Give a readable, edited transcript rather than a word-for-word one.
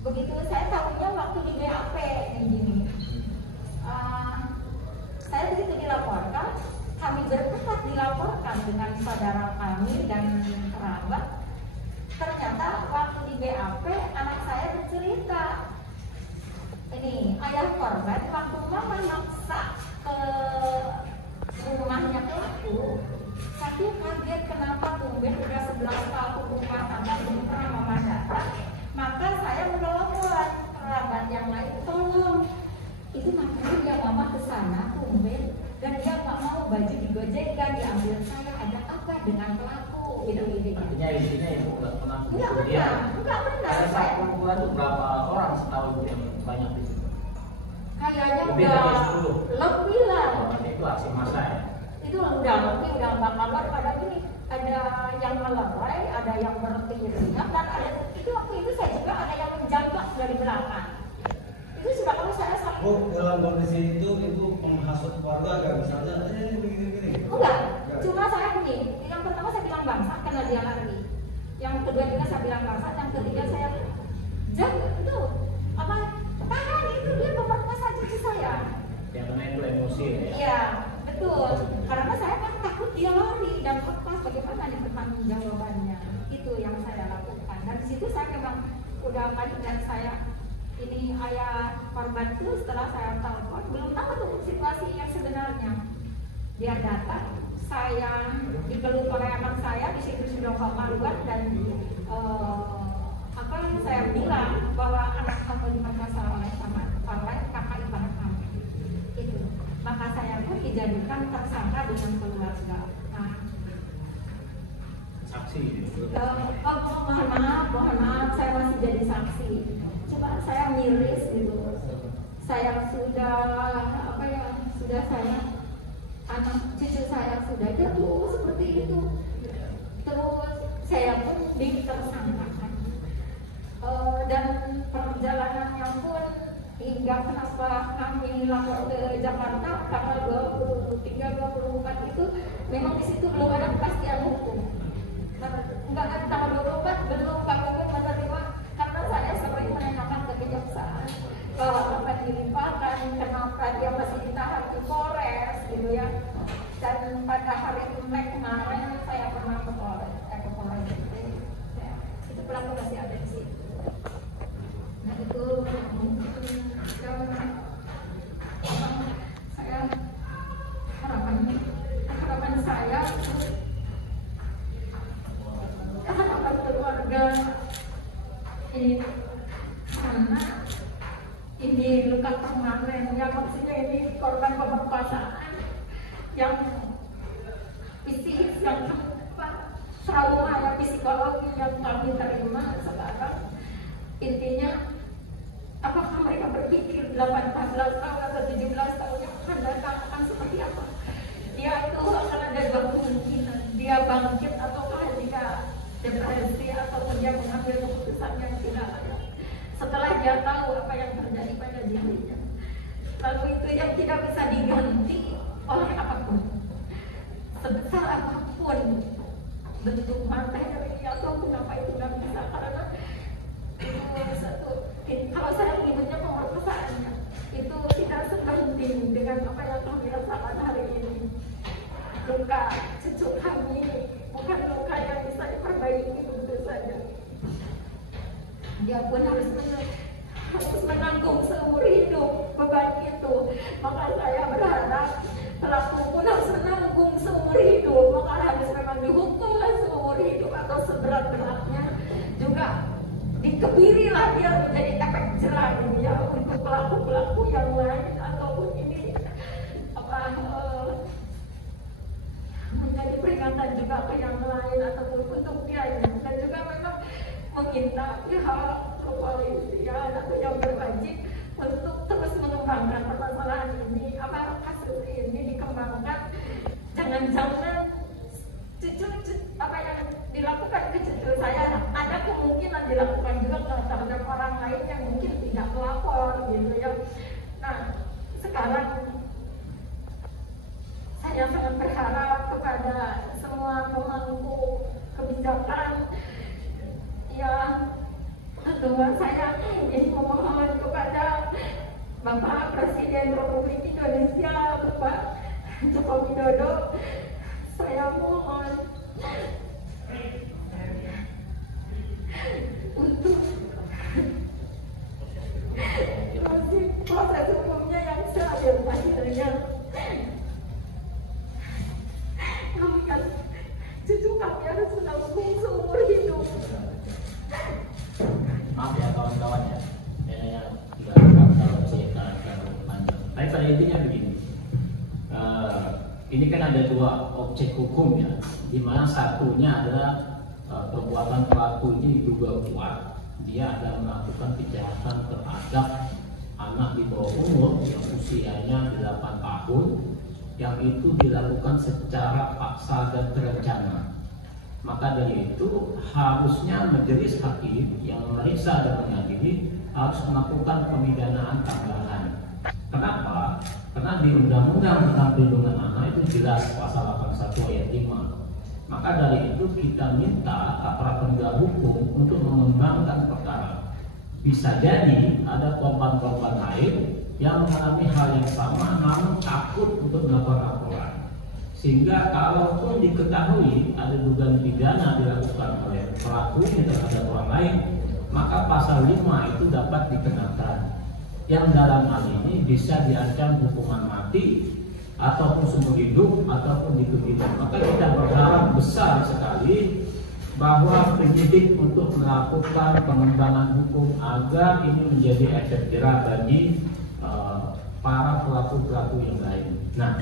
Begitu saya tahunya waktu di BAP kayak gini. Saya begitu dilaporkan, kami berempat dilaporkan dengan saudara kami dan kerabat. Ternyata waktu di BAP anak saya bercerita, ini ayah korban waktu mama maksa ke rumahnya pelaku, saya kaget kenapa tumben udah 11 tahun rumah tangga belum pernah mama datang. Maka saya menolong kerabat yang lain, tolong itu makanya dia mama ke sana tumben dan dia nggak mau baju digojekkan, diambil saya, ada apa dengan pelaku gitu. Artinya isinya ibu nggak pernah Nggak pernah. Ada saat perempuan itu berapa orang setahun yang banyak di situ? Kayaknya Lebih udah dari 10. lebih lah. Itu aksi massa ya? Itu udah lebih, udah nggak kabar pada gini. Ada yang melerai, ada yang berhenti ringan, dan ada itu waktu itu saya juga ada yang menjambak dari belakang. Itu sudah kalau saya sakit. Oh, dalam kondisi itu ibu menghasut keluarga agar misalnya begini. Enggak, cuma saya begini. Yang pertama saya bilang bangsa karena dia lari. Yang kedua juga saya bilang bangsa, yang ketiga saya jangan itu apa tahan itu dia memerkosa cucu saya. Yang kena itu emosi ya? Iya, betul. Karena saya kan takut dia lari dan lepas, bagaimana nih pertanggungjawabannya. Itu yang saya lakukan. Dan di situ saya memang udah panik dan saya ini ayah korban itu setelah saya telepon belum tahu tuh situasi yang sebenarnya. Dia datang, saya dipeluk oleh anak saya, di situ sudah kemaluan dan apa yang saya bilang bahwa anak kamu diperkosa oleh kakak ipar kamu. Itu. Maka saya pun dijadikan tersangka dengan keluarga. Nah, Saksi gitu. mohon maaf, saya masih jadi saksi. Coba saya miris gitu. Saya sudah sudah saya anak cucu saya sudah jatuh seperti itu. Terus saya pun ditersangkakan. Dan perjalanannya pun hingga kenapa kami lapor ke Jakarta tanggal 23-24 itu memang di situ belum ada kepastian hukum. Enggak ada tanggal 24 belum kami pun menerima karena saya sering menanyakan ke kejaksaan bahwa apa dilimpahkan, kenapa dia masih ditahan di Polres gitu ya. Dan pada hari Imlek kemarin saya pernah ke Polres itu pelaku masih ada di situ. Nah itu saya harapan saya harapan keluarga ini karena ini luka permanen ya, maksudnya ini korban pemerkosaan yang fisik yang trauma ya psikologi yang kami terima sekarang. Intinya apakah mereka berpikir 18 tahun atau 17 tahun yang akan datang akan seperti apa? Dia itu akan ada dua kemungkinan, dia bangkit ataukah dia depresi ataupun dia mengambil keputusan yang tidak layak setelah dia tahu apa yang terjadi pada dirinya. Lalu itu yang tidak bisa diganti oleh apapun, sebesar apapun bentuk materi ataupun apa itu nggak bisa, karena itu satu. Kalau saya menyebutnya pemerkosaannya itu tidak sebanding dengan apa yang kami rasakan hari ini. Luka cucu kami bukan luka yang bisa diperbaiki begitu saja. Dia pun harus menanggung seumur hidup beban itu. Maka saya berharap pelaku pun harus menanggung seumur hidup. Maka harus memang dihukumlah seumur hidup atau seberat-beratnya. Juga dikebirilah dia menjadi efek jerah ya untuk pelaku-pelaku yang lain ataupun ini menjadi peringatan juga ke yang lain ataupun untuk dia ini. Dan juga memang meminta pihak kepolisian atau yang berwajib untuk terus mengembangkan permasalahan ini, kasus ini dikembangkan. Jangan-jangan apa yang dilakukan ke cucu saya ada kemungkinan dilakukan juga terhadap orang lain yang mungkin tidak melapor gitu ya. Nah sekarang saya sangat berharap kepada semua pemangku kebijakan yang kedua saya ini memohon kepada Bapak Presiden Republik Indonesia, Bapak Joko Widodo, saya mohon untuk proses hukumnya yang seadil-adilnya. Kami kan cucu kami harus menanggung seumur hidup. Maaf ya kawan-kawan ya, tidak kalau cerita terlalu panjang. Tapi pada intinya begini, ini kan ada dua objek hukum ya, di mana satunya adalah perbuatan pelaku ini diduga kuat, dia adalah melakukan kejahatan terhadap anak di bawah umur yang usianya 8 tahun, yang itu dilakukan secara paksa dan terencana. Maka dari itu harusnya majelis hakim yang memeriksa dan mengadili harus melakukan pemidanaan tambahan. Kenapa? Karena di Undang-Undang tentang Perlindungan Anak itu jelas pasal 81 ayat 5. Maka dari itu kita minta aparat penegak hukum untuk mengembangkan perkara. Bisa jadi ada korban-korban lain yang mengalami hal yang sama namun takut untuk melakukan laporan. Sehingga kalaupun diketahui ada dugaan pidana dilakukan oleh pelaku ini terhadap orang lain, maka pasal 5 itu dapat dikenakan, yang dalam hal ini bisa diancam hukuman mati ataupun seumur hidup ataupun dikebumian. Maka kita berharap besar sekali bahwa penyidik untuk melakukan pengembangan hukum agar ini menjadi efek jerah bagi para pelaku-pelaku yang lain. Nah,